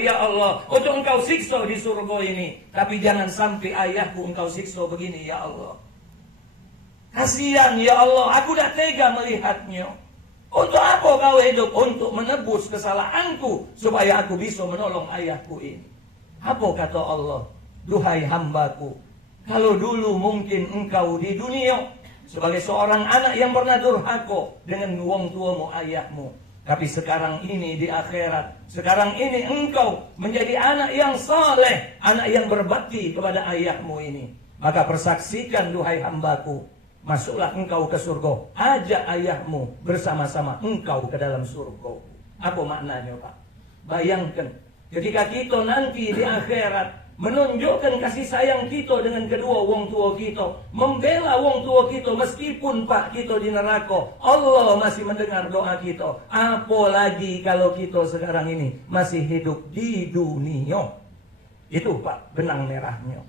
ya Allah, untuk engkau siksa di surga ini. Tapi jangan sampai ayahku engkau siksa begini ya Allah. Kasihan ya Allah, aku dah tega melihatnya. Untuk apa kau hidup? Untuk menebus kesalahanku, supaya aku bisa menolong ayahku ini. Apa kata Allah? Duhai hambaku, kalau dulu mungkin engkau di dunia sebagai seorang anak yang pernah durhaka dengan wong tuamu, ayahmu. Tapi sekarang ini di akhirat, sekarang ini engkau menjadi anak yang saleh, anak yang berbakti kepada ayahmu ini. Maka persaksikan duhai hambaku, masuklah engkau ke surga, ajak ayahmu bersama-sama engkau ke dalam surga. Apa maknanya Pak? Bayangkan, ketika kita nanti di akhirat menunjukkan kasih sayang kita dengan kedua wong tua kita, membela wong tua kita meskipun Pak kita di neraka, Allah masih mendengar doa kita. Apalagi kalau kita sekarang ini masih hidup di dunia. Itu Pak benang merahnya.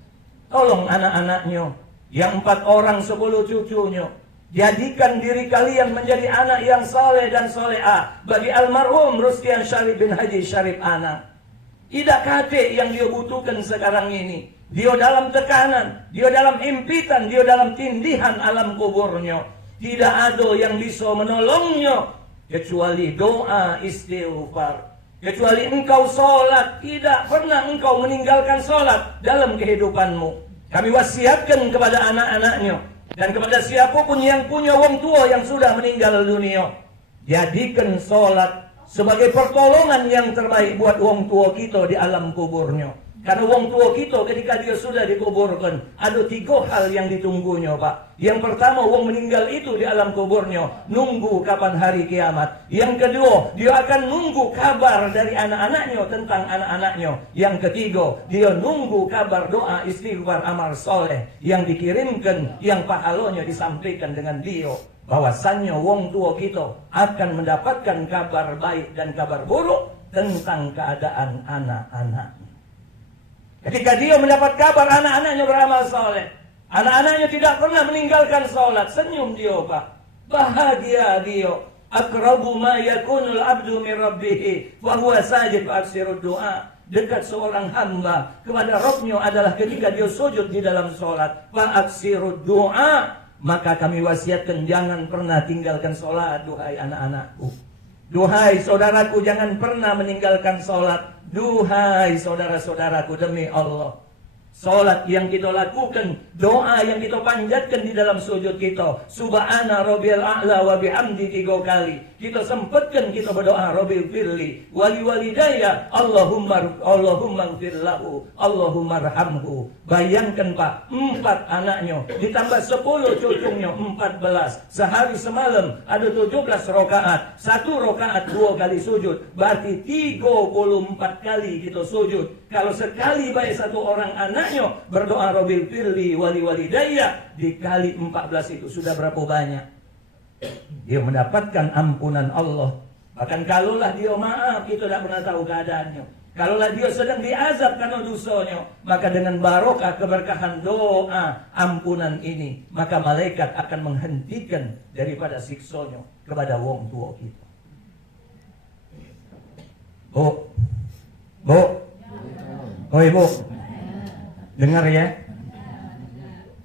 Tolong anak-anaknya yang 4 orang 10 cucunya, jadikan diri kalian menjadi anak yang saleh dan salehah bagi almarhum Rustian Syarif bin Haji Syarif Ana. Tidak kate yang dia butuhkan sekarang ini. Dia dalam tekanan, dia dalam impitan, dia dalam tindihan alam kuburnya. Tidak ada yang bisa menolongnya kecuali doa istighfar. Kecuali engkau sholat, tidak pernah engkau meninggalkan sholat dalam kehidupanmu. Kami wasiatkan kepada anak-anaknya dan kepada siapapun yang punya wong tua yang sudah meninggal dunia, jadikan sholat sebagai pertolongan yang terbaik buat wong tua kita di alam kuburnya. Karena wong tua kita ketika dia sudah dikuburkan, ada 3 hal yang ditunggunya Pak. Yang pertama, wong meninggal itu di alam kuburnya nunggu kapan hari kiamat. Yang kedua, dia akan nunggu kabar dari anak-anaknya tentang anak-anaknya. Yang ketiga, dia nunggu kabar doa istighfar amal soleh yang dikirimkan, yang pahalanya disampaikan dengan dia. Bahwasannya wong tua kita akan mendapatkan kabar baik dan kabar buruk tentang keadaan anak-anaknya. Ketika dia mendapat kabar anak-anaknya beramal soleh, anak-anaknya tidak pernah meninggalkan sholat, senyum dia Pak, bahagia dia. Aqrabu ma yakunul abdu min rabbih wa huwa sajid fa aksirud doa. Dekat seorang hamba kepada Rabbnya adalah ketika dia sujud di dalam sholat. Fa aksirud doa. Maka kami wasiatkan jangan pernah tinggalkan sholat, duhai anak-anakku. Duhai saudaraku, jangan pernah meninggalkan sholat. Duhai saudara-saudaraku, demi Allah, sholat yang kita lakukan, doa yang kita panjatkan di dalam sujud kita, Subhana Rabbiyal A'la wa bihamdi 3 kali. Kita sempatkan kita berdoa, Rabbil firli wali walidayya, Allahumma gfir lahu, Allahumma arhamhu. Bayangkan Pak, 4 anaknya ditambah 10 cucunya, 14. Sehari semalam ada 17 rakaat. 1 rakaat 2 kali sujud, berarti 34 kali kita sujud. Kalau sekali baik 1 orang anaknya berdoa Rabbil firli wali walidayya, dikali 14 itu sudah berapa banyak? Dia mendapatkan ampunan Allah. Bahkan kalaulah dia maaf, kita tidak pernah tahu keadaannya. Kalaulah dia sedang diazab karena dosanya, maka dengan barokah keberkahan doa ampunan ini, maka malaikat akan menghentikan daripada siksanya kepada wong tua kita. Bu, oh ibu, dengar ya.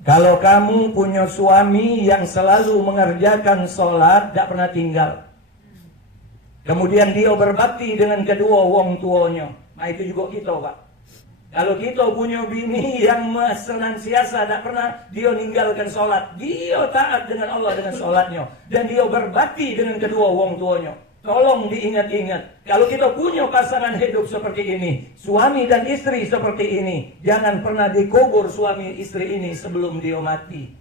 Kalau kamu punya suami yang selalu mengerjakan sholat, tidak pernah tinggal, kemudian dia berbakti dengan kedua wong tuanya, nah itu juga kita Pak. Kalau kita punya bini yang senantiasa tidak pernah dia ninggalkan sholat, dia taat dengan Allah dengan sholatnya, dan dia berbakti dengan kedua wong tuanya. Tolong diingat-ingat, kalau kita punya pasangan hidup seperti ini, suami dan istri seperti ini, jangan pernah dikubur suami istri ini sebelum dia mati.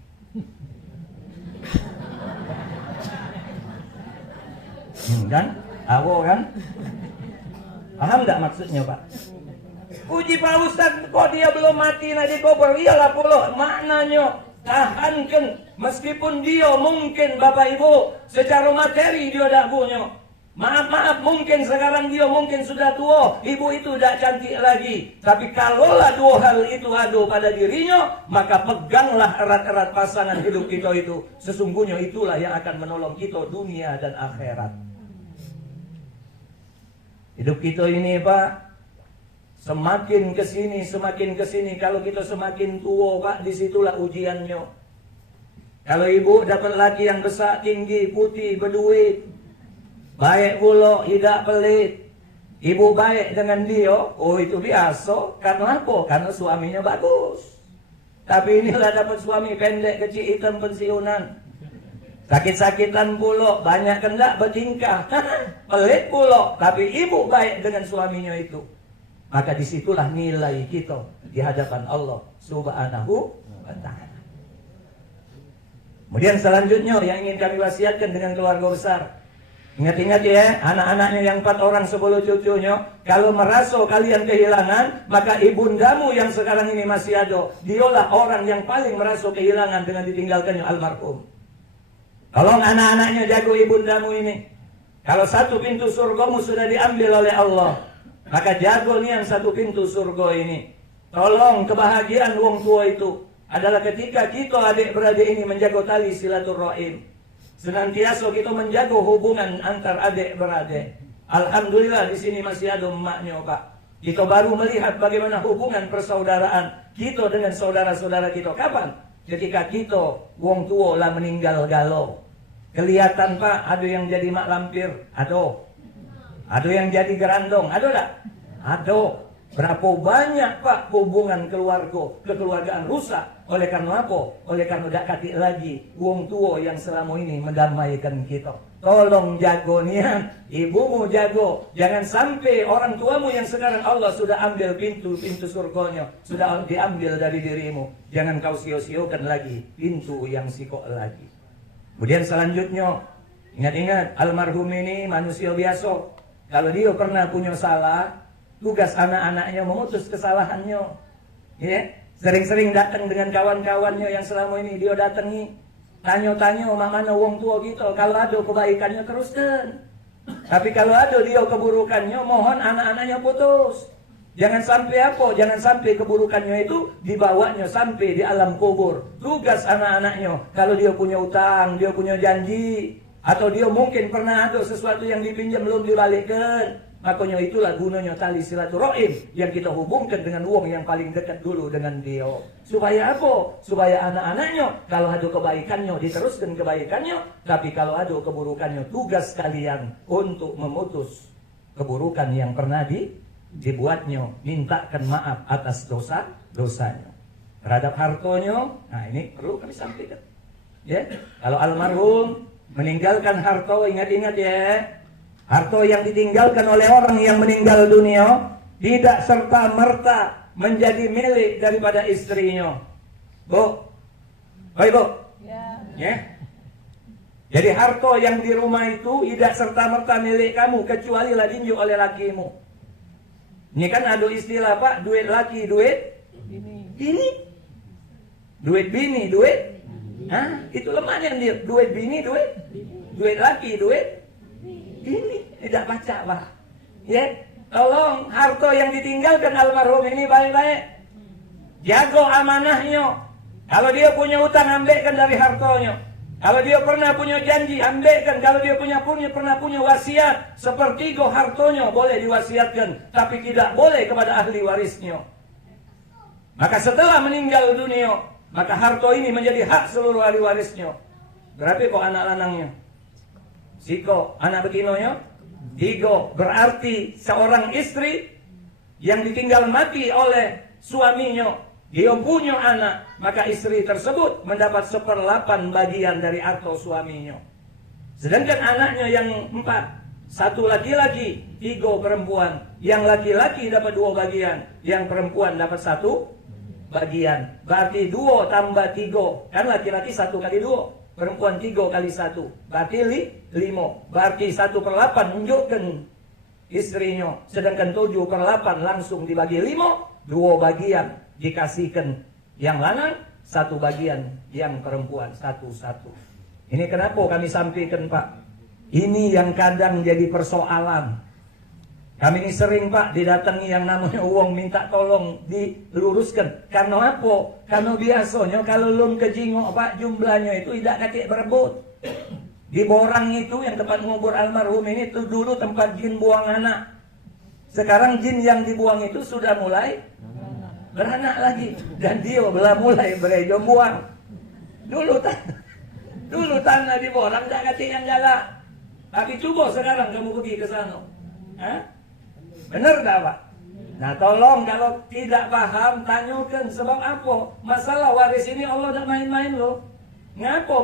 Kan? Awo kan? Paham gak maksudnya Pak? Uji Pak Ustaz, kok dia belum mati nak dikubur? Iyalah puluh, maknanya tahankan. Meskipun dia mungkin Bapak Ibu secara materi dia tak punya. Maaf, mungkin sekarang dia mungkin sudah tua, ibu itu tidak cantik lagi. Tapi kalaulah 2 hal itu ada pada dirinya, maka peganglah erat-erat pasangan hidup kita itu. Sesungguhnya itulah yang akan menolong kita dunia dan akhirat. Hidup kita ini Pak, Semakin ke sini, kalau kita semakin tua, Pak, disitulah ujiannya. Kalau ibu dapat laki yang besar, tinggi, putih, berduit, baik pula, tidak pelit, ibu baik dengan dia, oh itu biasa. Karena apa? Karena suaminya bagus. Tapi inilah dapat suami pendek, kecil, hitam, pensiunan, sakit-sakitan pula, banyak kendak bertingkah, pelit pula, tapi ibu baik dengan suaminya itu. Maka disitulah nilai kita di hadapan Allah Subhanahu wa ta'ala. Kemudian selanjutnya yang ingin kami wasiatkan dengan keluarga besar. Ingat-ingat ya, anak-anaknya yang 4 orang 10 cucunya. Kalau merasa kalian kehilangan, maka ibundamu yang sekarang ini masih ada, dialah orang yang paling merasa kehilangan dengan ditinggalkannya almarhum. Tolong anak-anaknya jago ibundamu ini. Kalau satu pintu surgamu sudah diambil oleh Allah, maka jago nih yang satu pintu surga ini. Tolong kebahagiaan wong tua itu adalah ketika kita adik-beradik ini menjaga tali silaturahim. Senantiasa kita menjaga hubungan antar adik-beradik. Alhamdulillah di sini masih ada emaknya, Pak. Kita baru melihat bagaimana hubungan persaudaraan kita dengan saudara-saudara kita. Kapan? Ketika kita wong tua lah meninggal galau. Kelihatan, Pak, ada yang jadi mak lampir, ada yang jadi gerandong, ada tak? Ada. Berapa banyak, Pak, hubungan kekeluargaan rusak. Oleh karena apa? Oleh karena tak katik lagi wong tua yang selama ini mendamaikan kita. Tolong jago nian, ibumu jago. Jangan sampai orang tuamu yang sekarang Allah sudah ambil pintu surganya, sudah diambil dari dirimu. Jangan kau sio-siokan lagi pintu yang sikok lagi. Kemudian selanjutnya, ingat-ingat, almarhum ini manusia biasa. Kalau dia pernah punya salah, tugas anak-anaknya memutus kesalahannya. Ya, sering-sering datang dengan kawan-kawannya yang selama ini dia datangi. Tanya-tanya mana wong tua gitu. Kalau ada kebaikannya teruskan. Tapi kalau ada dia keburukannya, mohon anak-anaknya putus. Jangan sampai apa? Jangan sampai keburukannya itu dibawanya sampai di alam kubur. Tugas anak-anaknya, kalau dia punya utang, dia punya janji, atau dia mungkin pernah ada sesuatu yang dipinjam belum dibalikkan, makanya itulah gunanya tali silaturahim yang kita hubungkan dengan uang yang paling dekat dulu dengan dia. Supaya apa? Supaya anak-anaknya kalau ada kebaikannya diteruskan kebaikannya, tapi kalau ada keburukannya tugas kalian untuk memutus keburukan yang pernah dibuatnya, mintakan maaf atas dosa-dosanya. Terhadap hartonya, nah ini perlu kami sampaikan. Ya, kalau almarhum meninggalkan harta, ingat-ingat ya, harta yang ditinggalkan oleh orang yang meninggal dunia tidak serta-merta menjadi milik daripada istrinya. Bu, Ibu, ya. Jadi harta yang di rumah itu tidak serta-merta milik kamu, kecuali lah diinjak oleh lakimu. Ini kan ada istilah, Pak, duit laki, duit bini. Duit bini, duit. Hah? Itu lemahnya dia. Duit bini, duit laki, duit bini. Tidak baca, Pak. Ya, tolong harta yang ditinggalkan almarhum ini baik-baik. Jago amanahnya. Kalau dia punya utang, ambilkan dari hartanya. Kalau dia pernah punya janji, ambilkan. Kalau dia pernah punya wasiat, sepertiga hartanya boleh diwasiatkan, tapi tidak boleh kepada ahli warisnya. Maka setelah meninggal dunia, maka harta ini menjadi hak seluruh ahli warisnya. Berapa kok anak lanangnya? Siko, anak betinonya? 3. Berarti seorang istri yang ditinggal mati oleh suaminya, dia punya anak, maka istri tersebut mendapat 1/8 bagian dari harta suaminya. Sedangkan anaknya yang 4, 1 laki-laki, 3 perempuan. Yang laki-laki dapat 2 bagian, yang perempuan dapat 1 bagian. Berarti 2 tambah 3, kan laki-laki 1 kali 2, perempuan 3 kali 1, berarti 5. Berarti 1/8 menunjukkan istrinya. Sedangkan 7/8 langsung dibagi 5, 2 bagian dikasihkan yang lanang, 1 bagian yang perempuan, 1-1. Ini kenapa kami sampaikan, Pak? Ini yang kadang jadi persoalan. Kami ini sering, Pak, didatangi yang namanya uang minta tolong diluruskan. Karena apa? Karena biasanya kalau belum kejingok, Pak, jumlahnya itu tidak katik berebut. Di Borang itu yang tempat ngubur almarhum ini itu dulu tempat jin buang anak. Sekarang jin yang dibuang itu sudah mulai beranak lagi. Dan dia belah mulai berejom buang. Dulu tanah diborang, tak kata yang galak. Tapi coba sekarang kamu pergi ke sana. Benar tak Pak? Nah tolong kalau tidak paham, tanyakan sebab apa. Masalah waris ini Allah tak main-main loh. Ngapa